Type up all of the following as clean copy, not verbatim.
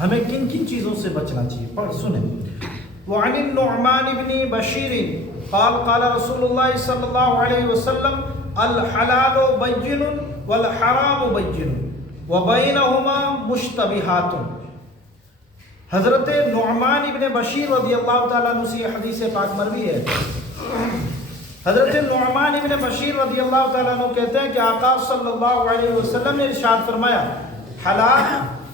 ہمیں کن کن چیزوں سے بچنا چاہیے، پڑھ سنیں۔ وعن النعمان بن بشیر قال قال رسول اللہ صلی اللہ علیہ وسلم الحلال بین والحرام بین وبینہما مشتبہات۔ حضرت نعمان ابن بشیر رضی اللہ تعالیٰ عنہ سے یہ حدیث پاک مروی ہے۔ حضرت نعمان ابن بشیر رضی اللہ تعالیٰ عنہ کہتے ہیں کہ آقا صلی اللہ علیہ وسلم نے ارشاد فرمایا حلال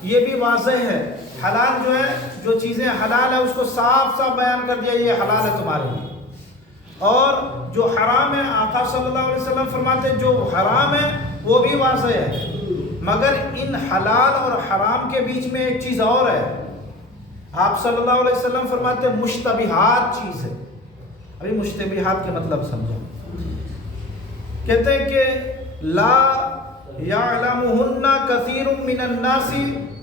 یہ بھی واضح ہے، حلال جو ہے، جو چیزیں حلال ہے اس کو صاف صاف بیان کر دیا یہ حلال ہے تمہارے لیے، اور جو حرام ہے آقا صلی اللہ علیہ وسلم فرماتے ہیں جو حرام ہے وہ بھی واضح ہے، مگر ان حلال اور حرام کے بیچ میں ایک چیز اور ہے۔ آپ صلی اللہ علیہ وسلم فرماتے ہیں مشتبہات چیز ہے۔ ابھی مشتبہات کے مطلب سمجھو، کہتے ہیں کہ لا یعلمہن کثیر من الناس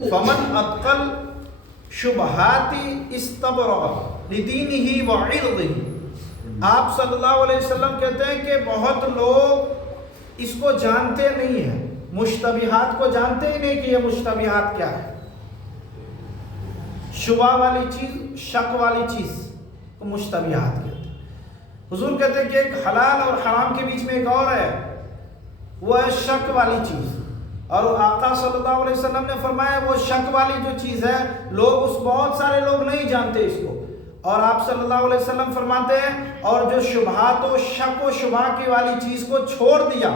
فمن اتقل شبہات استبرأ لدینہ وعرضہ۔ آپ صلی اللہ علیہ وسلم کہتے ہیں کہ بہت لوگ اس کو جانتے نہیں ہیں، مشتبہات کو جانتے ہی نہیں کہ یہ مشتبہات کیا ہے۔ شبہ والی چیز، شک والی چیز کو مشتبہات کہتے ہیں۔ حضور کہتے ہیں کہ ایک حلال اور حرام کے بیچ میں ایک اور ہے، وہ ہے شک والی چیز، اور آقا صلی اللہ علیہ وسلم نے فرمایا وہ شک والی جو چیز ہے لوگ اس بہت سارے لوگ نہیں جانتے اس کو، اور آپ صلی اللہ علیہ وسلم فرماتے ہیں اور جو شبہات و شک و شبہ کی والی چیز کو چھوڑ دیا،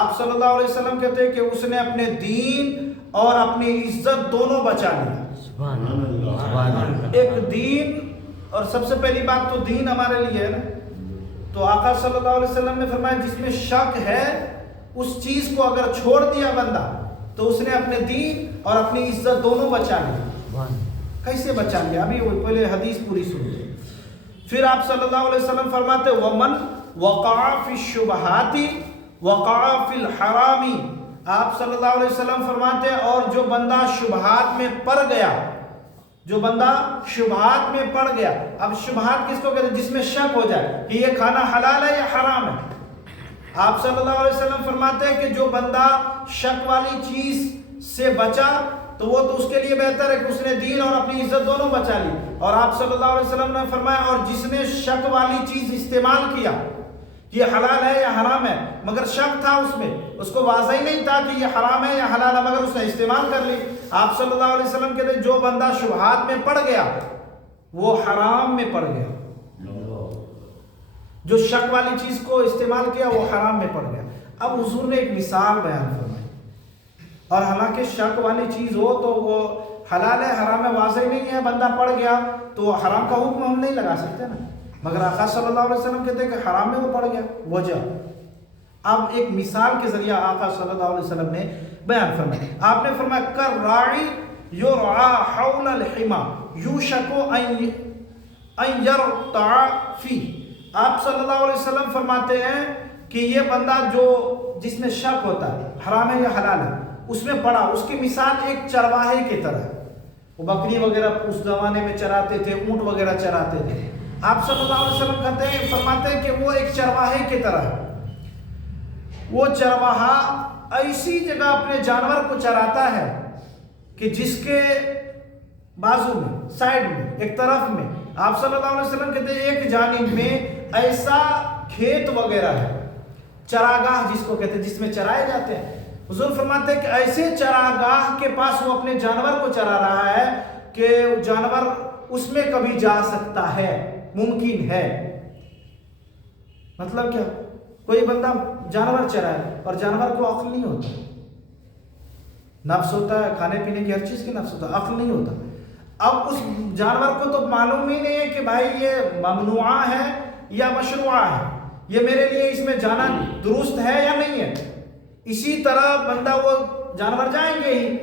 آپ صلی اللہ علیہ وسلم کہتے ہیں کہ اس نے اپنے دین اور اپنی عزت دونوں بچا لیا۔ سبحان اللہ۔ ایک دین، اور سب سے پہلی بات تو دین ہمارے لیے ہے نا، تو آقا صلی اللہ علیہ وسلم نے فرمایا جس میں شک ہے اس چیز کو اگر چھوڑ دیا بندہ تو اس نے اپنے دین اور اپنی عزت دونوں بچا لی۔ کیسے بچا لیا؟ ابھی وہ پہلے حدیث پوری سنیے۔ پھر آپ صلی اللہ علیہ وسلم فرماتے ومن وقع فی الشبہات وقع فی الحرام۔ آپ صلی اللہ علیہ وسلم فرماتے اور جو بندہ شبہات میں پڑ گیا، جو بندہ شبہات میں پڑ گیا، اب شبہات کس کو کہتے ہیں؟ جس میں شک ہو جائے کہ یہ کھانا حلال ہے یا حرام ہے۔ آپ صلی اللہ علیہ وسلم فرماتے ہیں کہ جو بندہ شک والی چیز سے بچا تو وہ تو اس کے لیے بہتر ہے کہ اس نے دین اور اپنی عزت دونوں بچا لی، اور آپ صلی اللہ علیہ وسلم نے فرمایا اور جس نے شک والی چیز استعمال کیا کہ یہ حلال ہے یا حرام ہے، مگر شک تھا اس میں، اس کو واضح ہی نہیں تھا کہ یہ حرام ہے یا حلال ہے، مگر اس نے استعمال کر لی۔ آپ صلی اللہ علیہ وسلم کہتے ہیں جو بندہ شبہات میں پڑ گیا وہ حرام میں پڑ گیا، جو شک والی چیز کو استعمال کیا وہ حرام میں پڑ گیا۔ اب حضور نے ایک مثال بیان فرمائی، اور حالانکہ شک والی چیز ہو تو وہ حلال ہے حرام ہے واضح نہیں ہے، بندہ پڑ گیا تو حرام کا حکم ہم نہیں لگا سکتے نا، مگر آقا صلی اللہ علیہ وسلم کہتے ہیں کہ حرام میں وہ پڑ گیا وجہ۔ اب ایک مثال کے ذریعہ آقا صلی اللہ علیہ وسلم نے بیان فرمایا، آپ نے فرمایا کر راعی یرعا حول الحما یوشک ان یرتع فی۔ آپ صلی اللہ علیہ وسلم فرماتے ہیں کہ یہ بندہ جو جس میں شک ہوتا ہے حرام ہے یا حلال ہے اس میں پڑا، اس کی مثال ایک چرواہے کی طرح ہے۔ وہ بکری وغیرہ اس زمانے میں چراتے تھے، اونٹ وغیرہ چراتے تھے۔ آپ صلی اللہ علیہ وسلم کہتے ہیں فرماتے ہیں کہ وہ ایک چرواہے کی طرح ہے۔ وہ چرواہا ایسی جگہ اپنے جانور کو چراتا ہے کہ جس کے بازو میں، سائڈ میں، ایک طرف میں، آپ صلی اللہ علیہ وسلم کہتے ہیں ایک جانب میں ایسا کھیت وغیرہ ہے، چراگاہ جس کو کہتے ہیں، جس میں چرائے جاتے ہیں۔ حضور فرماتے ہیں کہ ایسے چراگاہ کے پاس وہ اپنے جانور کو چرا رہا ہے کہ جانور اس میں کبھی جا سکتا ہے، ممکن ہے۔ مطلب کیا؟ کوئی بندہ جانور چرائے اور جانور کو عقل نہیں ہوتا، نفس ہوتا ہے، کھانے پینے کی ہر چیز کی نفس ہوتا ہے، عقل نہیں ہوتا۔ اب اس جانور کو تو معلوم ہی نہیں ہے کہ بھائی یہ ممنوعہ ہے یا مشروعہ ہے، یہ میرے لیے اس میں جانا درست ہے یا نہیں ہے۔ اسی طرح بندہ وہ جانور جائیں گے ہی،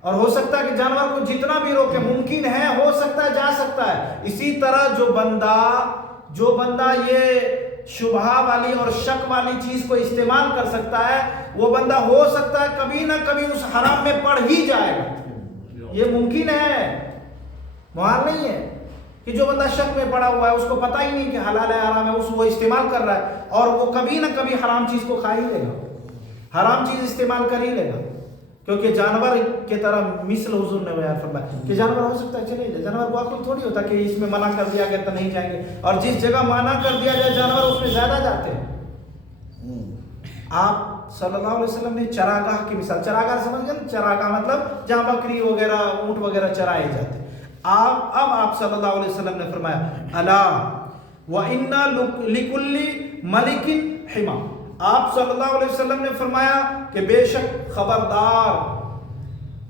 اور ہو سکتا ہے کہ جانور کو جتنا بھی روکے ممکن ہے، ہو سکتا ہے جا سکتا ہے۔ اسی طرح جو بندہ یہ شبہ والی اور شک والی چیز کو استعمال کر سکتا ہے، وہ بندہ ہو سکتا ہے کبھی نہ کبھی اس حرام میں پڑ ہی جائے گا۔ یہ ممکن ہے، محال نہیں ہے کہ جو بندہ شک میں پڑا ہوا ہے، اس کو پتہ ہی نہیں کہ حلال ہے حرام ہے، وہ استعمال کر رہا ہے اور وہ کبھی نہ کبھی حرام چیز کو کھا ہی لے گا، حرام چیز استعمال کر ہی لے گا، کیونکہ جانور کے طرح مثل حضور نے بیان فرمایا کہ جانور ہو سکتا ہے چلے جائے، جانور کو عقل تھوڑی ہوتا کہ اس میں منع کر دیا گیا تو نہیں جائیں گے، اور جس جگہ منع کر دیا جائے جانور اس میں زیادہ جاتے ہیں۔ آپ صلی اللہ علیہ وسلم نے چراگاہ کی مثال، چراگاہ سمجھ گئے نا، چراگاہ مطلب جہاں بکری وغیرہ اونٹ وغیرہ چرائے جاتے ہیں۔ اب آپ صلی اللہ علیہ وسلم نے فرمایا الا وَإِنَّ لِكُلِّ مَلِكٍ حِمًا، آپ صلی اللہ علیہ وسلم نے فرمایا کہ بے شک خبردار،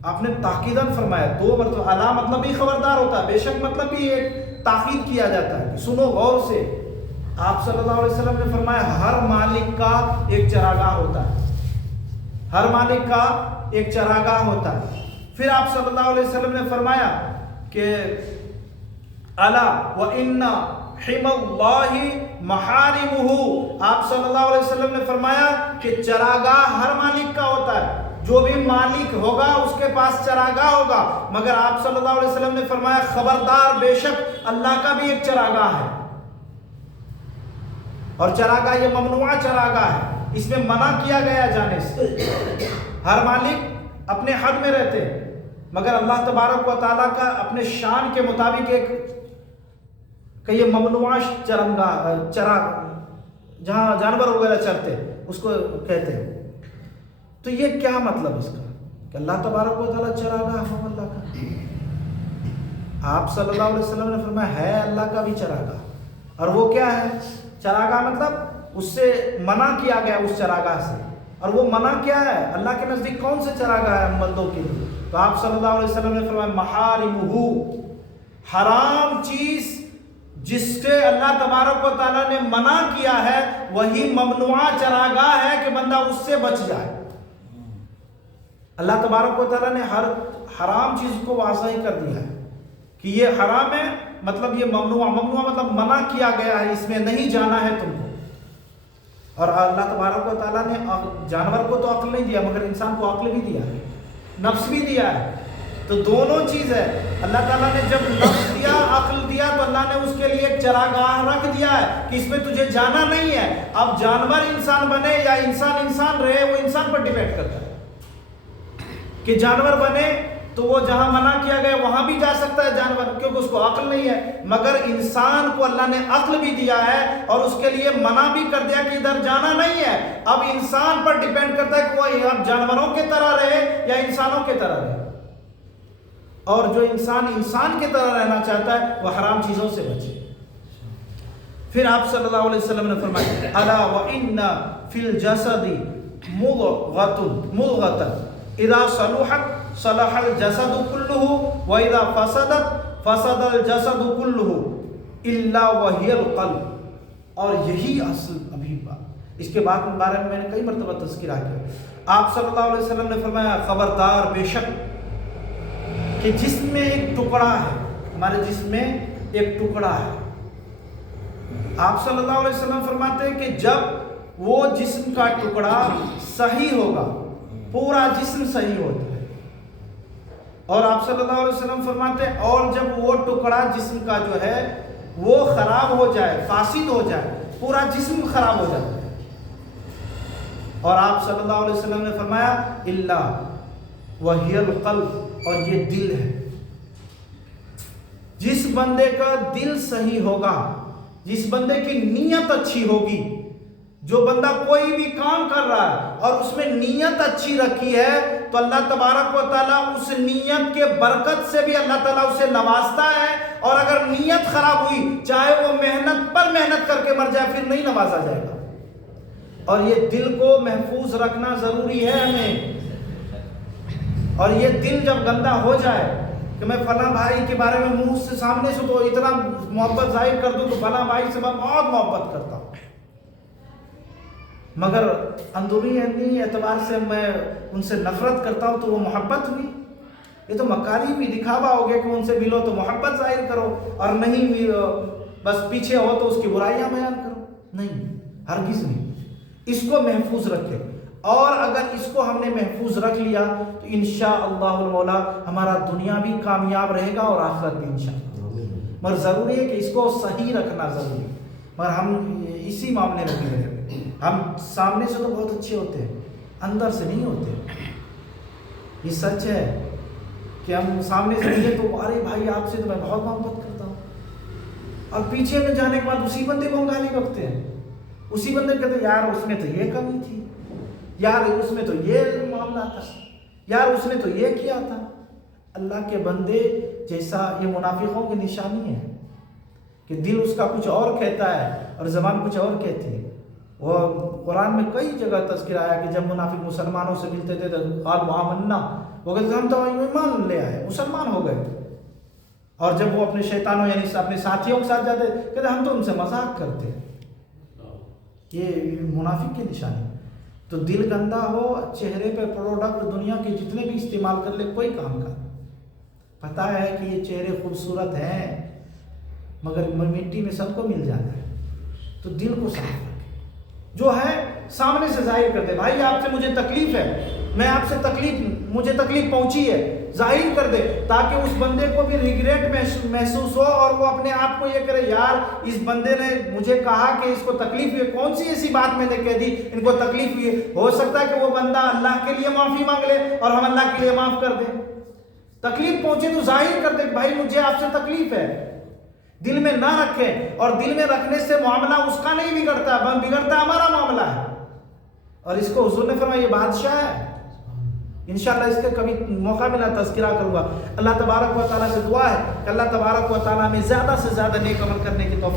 آپ نے تاکیداً فرمایا، دو مرتبہ الا مطلب بھی خبردار ہوتا ہے، بے شک مطلب بھی ایک تاکید کیا جاتا ہے، سنو غور سے۔ آپ صلی اللہ علیہ وسلم نے فرمایا ہر مالک کا ایک چراگاہ ہوتا ہے، ہر مالک کا ایک چراگاہ ہوتا ہے۔ پھر آپ صلی اللہ علیہ وسلم نے فرمایا کہ الا وَإِنَّ حِمَى اللَّهِ مَحَارِمُهُ، آپ صلی اللہ علیہ وسلم نے فرمایا کہ چراگاہ ہر مالک کا ہوتا ہے، جو بھی مالک ہوگا اس کے پاس چراگاہ ہوگا، مگر آپ صلی اللہ علیہ وسلم نے فرمایا خبردار، بے شک اللہ کا بھی ایک چراگاہ ہے، اور چراگاہ یہ ممنوع چراگاہ ہے، اس میں منع کیا گیا جانے سے۔ ہر مالک اپنے حد میں رہتے ہیں، مگر اللہ تبارک و تعالیٰ کا اپنے شان کے مطابق ایک کہ یہ ممنوع چراغ جہاں جانور وغیرہ چرتے اس کو کہتے ہیں۔ تو یہ کیا مطلب اس کا کہ اللہ تبارک و تعالیٰ چراگاہ ہو اللہ کا؟ آپ صلی اللہ علیہ وسلم نے فرمایا ہے اللہ کا بھی چراگاہ، اور وہ کیا ہے چراگاہ؟ مطلب اس سے منع کیا گیا اس چراگاہ سے، اور وہ منع کیا ہے اللہ کے نزدیک کون سے چراگاہ ہے بندوں کے لیے؟ تو آپ صلی اللہ علیہ وسلم نے فرمایا محارمہ، حرام چیز جس سے اللہ تبارک و تعالیٰ نے منع کیا ہے وہی ممنوع چراگاہ ہے کہ بندہ اس سے بچ جائے۔ اللہ تبارک و تعالیٰ نے ہر حرام چیز کو واضح کر دیا ہے کہ یہ حرام ہے، مطلب یہ ممنوع مطلب منع کیا گیا ہے، اس میں نہیں جانا ہے تم کو۔ اور اللہ تبارک و تعالیٰ نے جانور کو تو عقل نہیں دیا مگر انسان کو عقل بھی دیا ہے، نفس بھی دیا ہے، تو دونوں چیز ہے۔ اللہ تعالیٰ نے جب نفس دیا، عقل دیا، تو اللہ نے اس کے لیے ایک چراگاہ رکھ دیا ہے کہ اس میں تجھے جانا نہیں ہے۔ اب جانور انسان بنے یا انسان رہے، وہ انسان پر ڈیپینڈ کرتا ہے کہ جانور بنے تو وہ جہاں منع کیا گیا وہاں بھی جا سکتا ہے جانور، کیونکہ اس کو عقل نہیں ہے، مگر انسان کو اللہ نے عقل بھی دیا ہے اور اس کے لیے منع بھی کر دیا کہ ادھر جانا نہیں ہے۔ اب انسان پر ڈیپینڈ کرتا ہے کہ وہ اب جانوروں کی طرح رہے یا انسانوں کی طرح رہے، اور جو انسان کی طرح رہنا چاہتا ہے وہ حرام چیزوں سے بچے۔ پھر آپ صلی اللہ علیہ وسلم نے فرمایا الا وَإِنَّ فِي الْجَسَدِ مُضْغَةً اذا صلحت صلح الجسد كله واذا فسدت فسد الجسد كله الا وهي القلب۔ اور یہی اصل ابھی اس کے بارے میں میں نے کئی مرتبہ تذکرہ کیا۔ آپ صلی اللہ علیہ وسلم نے فرمایا خبردار، بے شک کہ جسم میں ایک ٹکڑا ہے، ہمارے جسم میں ایک ٹکڑا ہے۔ آپ صلی اللہ علیہ وسلم فرماتے ہیں کہ جب وہ جسم کا ٹکڑا صحیح ہوگا، پورا جسم صحیح ہوتا ہے، اور آپ صلی اللہ علیہ وسلم فرماتے ہیں اور جب وہ ٹکڑا جسم کا جو ہے وہ خراب ہو جائے، فاسد ہو جائے، پورا جسم خراب ہو جاتا ہے۔ اور آپ صلی اللہ علیہ وسلم نے فرمایا الا وہی القلب، اور یہ دل ہے۔ جس بندے کا دل صحیح ہوگا، جس بندے کی نیت اچھی ہوگی، جو بندہ کوئی بھی کام کر رہا ہے اور اس میں نیت اچھی رکھی ہے تو اللہ تبارک و تعالیٰ اس نیت کے برکت سے بھی اللہ تعالیٰ اسے نوازتا ہے، اور اگر نیت خراب ہوئی چاہے وہ محنت پر محنت کر کے مر جائے پھر نہیں نوازا جائے گا۔ اور یہ دل کو محفوظ رکھنا ضروری ہے ہمیں، اور یہ دل جب گندا ہو جائے کہ میں فلاں بھائی کے بارے میں منہ سے سامنے سے تو اتنا محبت ظاہر کر دوں تو فلاں بھائی سے میں بہت محبت کرتا ہوں، مگر اندرونی اعتبار سے میں ان سے نفرت کرتا ہوں، تو وہ محبت ہوئی؟ یہ تو مکاری ہوئی، دکھاوا ہو گیا کہ ان سے ملو تو محبت ظاہر کرو، اور نہیں بس پیچھے ہو تو اس کی برائیاں بیان کرو، نہیں، ہرگز نہیں۔ اس کو محفوظ رکھے، اور اگر اس کو ہم نے محفوظ رکھ لیا تو انشاءاللہ المولا ہمارا دنیا بھی کامیاب رہے گا اور آخرت بھی انشاءاللہ۔ مگر ضروری ہے کہ اس کو صحیح رکھنا ضروری ہے، مگر ہم اسی معاملے میں لگے رہے، ہم سامنے سے تو بہت اچھے ہوتے ہیں، اندر سے نہیں ہوتے۔ یہ سچ ہے کہ ہم سامنے سے ملے تو ارے بھائی آپ سے تو میں بہت محبت کرتا ہوں، اور پیچھے میں جانے کے بعد اسی بندے کو ہم گالی بکتے ہیں، اسی بندے کہتے ہیں یار اس میں تو یہ کمی تھی، یار اس میں تو یہ معاملہ تھا، یار اس نے تو یہ کیا تھا۔ اللہ کے بندے جیسا یہ منافقوں کی نشانی ہے کہ دل اس کا کچھ اور کہتا ہے اور زبان کچھ اور کہتی ہے۔ وہ قرآن میں کئی جگہ تذکرہ آیا کہ جب منافق مسلمانوں سے ملتے تھے تو قالوا آمنا، وہ کہتے ہم تو ایمان لے آئے، مسلمان ہو گئے، اور جب وہ اپنے شیطانوں یعنی اپنے ساتھیوں کے ساتھ جاتے کہتے ہم تو ان سے مذاق کرتے۔ یہ منافق کی نشانی۔ تو دل گندا ہو، چہرے پہ پروڈکٹ دنیا کے جتنے بھی استعمال کر لے کوئی کام کا، پتہ ہے کہ یہ چہرے خوبصورت ہیں مگر مٹی میں سب کو مل جاتا ہے۔ تو دل کو صاف رکھے، جو ہے سامنے سے ظاہر کر دے، بھائی آپ سے مجھے تکلیف ہے، میں آپ سے مجھے تکلیف پہنچی ہے، ظاہر کر دے تاکہ اس بندے کو بھی ریگریٹ محسوس ہو اور وہ اپنے آپ کو یہ کرے یار اس بندے نے مجھے کہا کہ اس کو تکلیف ہوئی، کون سی ایسی بات میں نے کہہ دی ان کو تکلیف ہوئی ہے۔ ہو سکتا ہے کہ وہ بندہ اللہ کے لیے معافی مانگ لے اور ہم اللہ کے لیے معاف کر دیں۔ تکلیف پہنچے تو ظاہر کر دے کہ بھائی مجھے آپ سے تکلیف ہے، دل میں نہ رکھے، اور دل میں رکھنے سے معاملہ اس کا نہیں بگڑتا، بگڑتا ہمارا معاملہ ہے۔ اور اس کو حضور نے فرمایا یہ بادشاہ ہے۔ انشاءاللہ اس کے کبھی موقع ملا تذکرہ کروں گا۔ اللہ تبارک و تعالیٰ سے دعا ہے کہ اللہ تبارک و تعالیٰ ہمیں زیادہ سے زیادہ نیک عمل کرنے کی توفیق